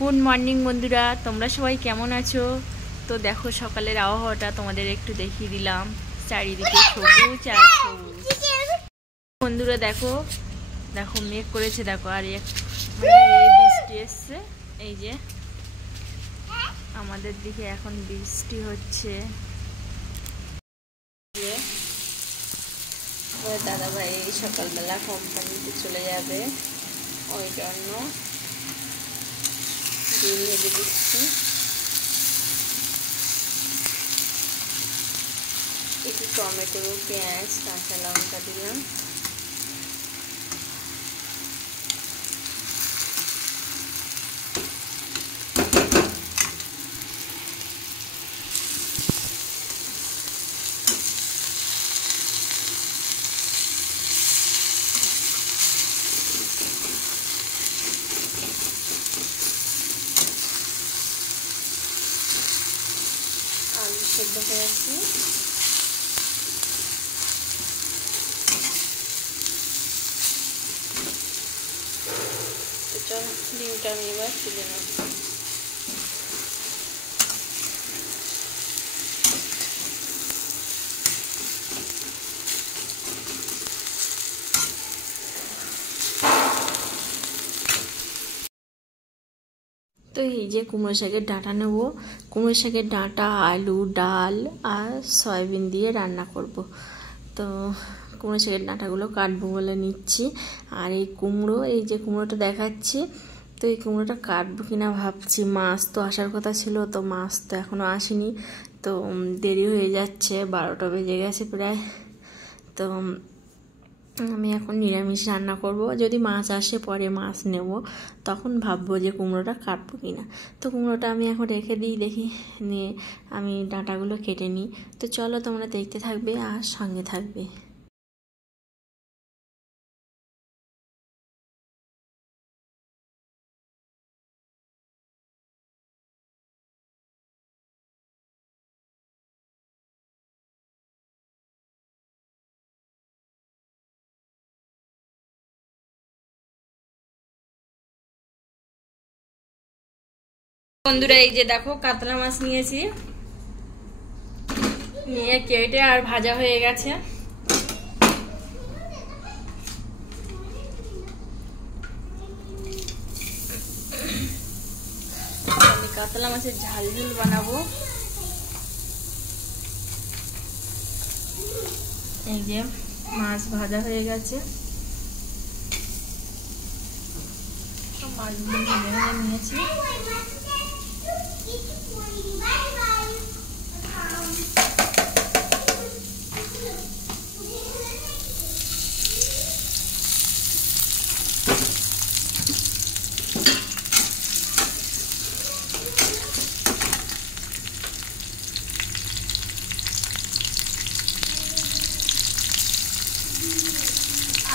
Good morning বন্ধুরা, তোমরা সবাই কেমন আছো? তো দেখো সকালের আবহাওয়াটা তোমাদের একটু দেখিয়ে দিলাম। চারিদিকে সবুজ আর সবুজ। বন্ধুরা দেখো দেখো মেঘ করেছে, দেখো আর বৃষ্টি এসছে। এই যে আমাদের দিকে এখন বৃষ্টি হচ্ছে। দাদা ভাই সকালবেলা কোম্পানিতে চলে যাবে, ওই জন্য ডিম ভেজে দিচ্ছি। একটু টমেটো, পেঁয়াজ, কাঁচা লঙ্কা দিলাম। আলু সেদ্ধ হয়ে আসছি। ডিমটা আমি এবার তুলে নেব। তো এই যে কুমড়ো শাকের ডাঁটা নেব। কুমড়ো শাকের ডাঁটা, আলু, ডাল আর সয়াবিন দিয়ে রান্না করব। তো কুমড়ো শাকের ডাঁটাগুলো কাটবো বলে নিচ্ছি। আর এই কুমড়ো, এই যে কুমড়োটা দেখাচ্ছি, তো এই কুমড়োটা কাটবো কিনা ভাবছি। মাছ তো আসার কথা ছিল, তো মাছ তো এখনও আসেনি, তো দেরি হয়ে যাচ্ছে, 12টা বেজে গেছে প্রায়। তো আমি এখন নিরামিষ রান্না করব। যদি মাছ আসে পরে মাছ নেব, তখন ভাববো যে কুমড়োটা কাটবো কিনা। তো কুমড়োটা আমি এখন রেখে দিই, দেখি নিয়ে আমি ডাঁটাগুলো কেটে নিই। তো চলো তোমরা দেখতে থাকবে আর সঙ্গে থাকবে। বন্ধুরা এই যে দেখো কাতলা মাছ নিয়েছি, নিয়ে কেটে আর ভাজা হয়ে গেছে। আমি কাতলা মাছের ঝাল ঝোল বানাবো। এই যে মাছ ভাজা হয়ে গেছে, মাছগুলো ভেজে ভেজে নিয়েছি।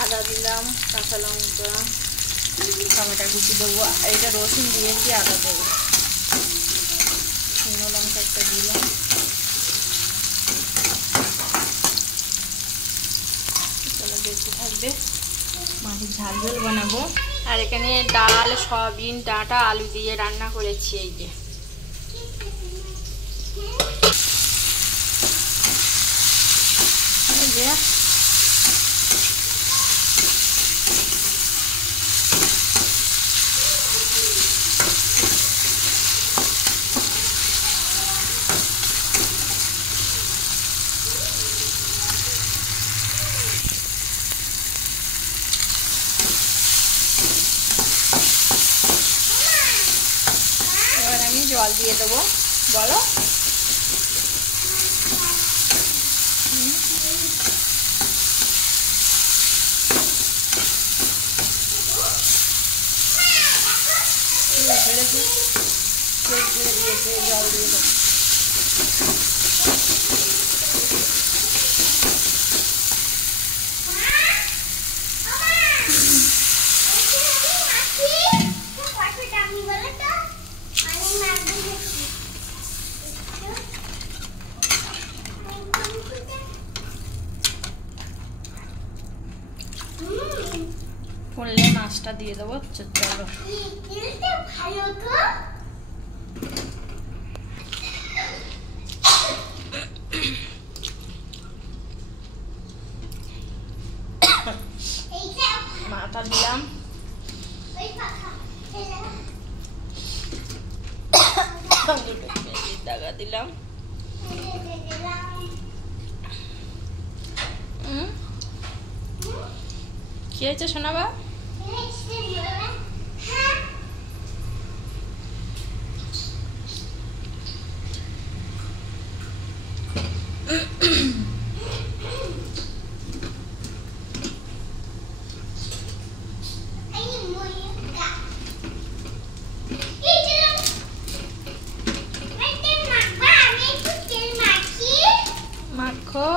আদা দিলাম, কাঁচা লঙ্কা, টমেটো কুচি দেবো, আর এটা রসুন দিয়েছি, আদা দেবো, শুকনো লঙ্কা একটা দিলাম। চলো দেখতে থাকবে। মাছের ঝাল ঝোল বানাবো। আর এখানে ডাল, সয়াবিন, ডাঁটা, আলু দিয়ে রান্না করেছি। এই যে জল দিয়ে দেবো। বলো দিয়েছে, জল দিয়ে দেবো। ফুললে মাছটা দিয়ে দেবো। চলো মাথা দিলাম, দুটো মেথির দাগা দিলাম। কি হয়েছে শোনাবা? মাখো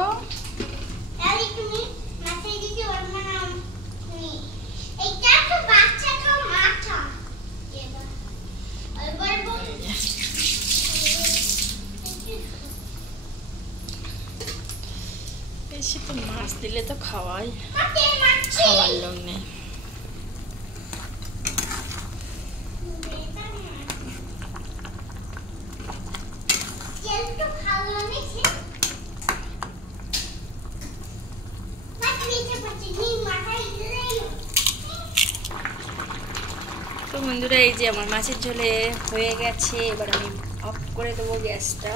বেশি তো মাছ দিলে তো খাওয়ার লোক নেই। তো বন্ধুরা এই যে আমার মাছের ঝোলে হয়ে গেছে, এবার আমি অফ করে দেবো গ্যাসটা।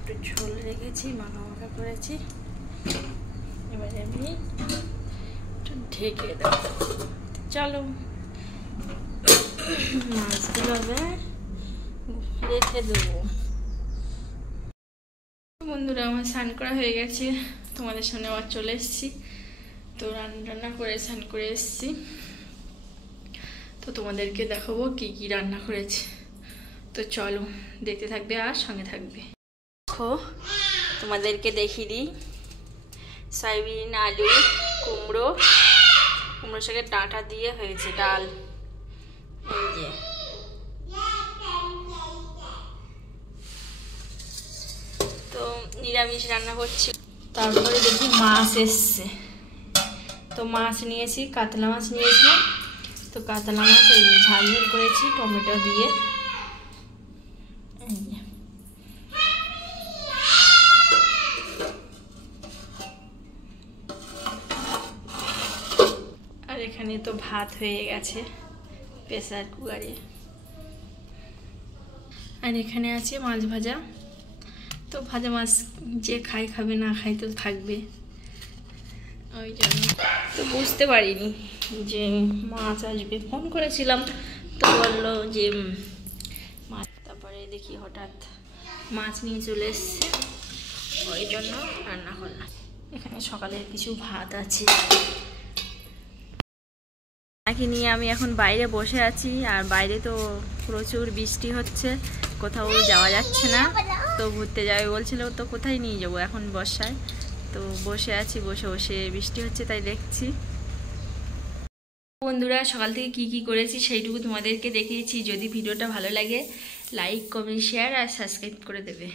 একটু ঝোল রেখেছি, মাখা মাখা করেছি, এবারে আমি একটু ঢেকে দেবো। চলো মাছগুলো রেখে দেবো। বন্ধুরা আমার স্নান করা হয়ে গেছে, তোমাদের সামনে আবার চলে এসেছি। তো রান্না করে স্নান করে এসেছি, তো তোমাদেরকে দেখাবো কি কি রান্না করেছি। তো চলো দেখতে থাকবে আর সঙ্গে থাকবে। দেখো তোমাদেরকে দেখিয়ে দিই, সয়াবিন, আলু, কুমড়ো শাকের ডাঁটা দিয়ে হয়েছে ডাল। এই যে তো নিরামিষ রান্না করছি। তারপরে দেখি মাছ এসছে, তো মাছ নিয়েছি, কাতলা মাছ নিয়েছিলাম। তো কাতলা মাছ এই যে ঝাল ঝাল করেছি টমেটো দিয়ে। আর এখানে তো ভাত হয়ে গেছে প্রেসার কুকারে। আর এখানে আছে মাছ ভাজা। তো ভাজা মাছ যে খাই খাবে, না খাই তো থাকবে, ওই জন্য তো বুঝতে পারিনি যে মাছ আসবে। ফোন করেছিলাম তো বললো যে মাছ, তারপরে দেখি হঠাৎ মাছ নিয়ে চলে এসছে, ওই জন্য রান্না করলাম। এখানে সকালের কিছু ভাত আছে। নাকি নিয়ে আমি এখন বাইরে বসে আছি, আর বাইরে তো প্রচুর বৃষ্টি হচ্ছে, কোথাও যাওয়া যাচ্ছে না। তো ঘুরতে যাবে বলছিল, তো কোথায় নিয়ে যাবো এখন বর্ষায়। তো বসে আছি, বসে বসে বৃষ্টি হচ্ছে তাই দেখছি। বন্ধুরা সকাল থেকে কি কি করেছি সেইটুকু তোমাদেরকে দেখিয়েছি। যদি ভিডিওটা ভালো লাগে লাইক, কমেন্ট, শেয়ার আর সাবস্ক্রাইব করে দেবে।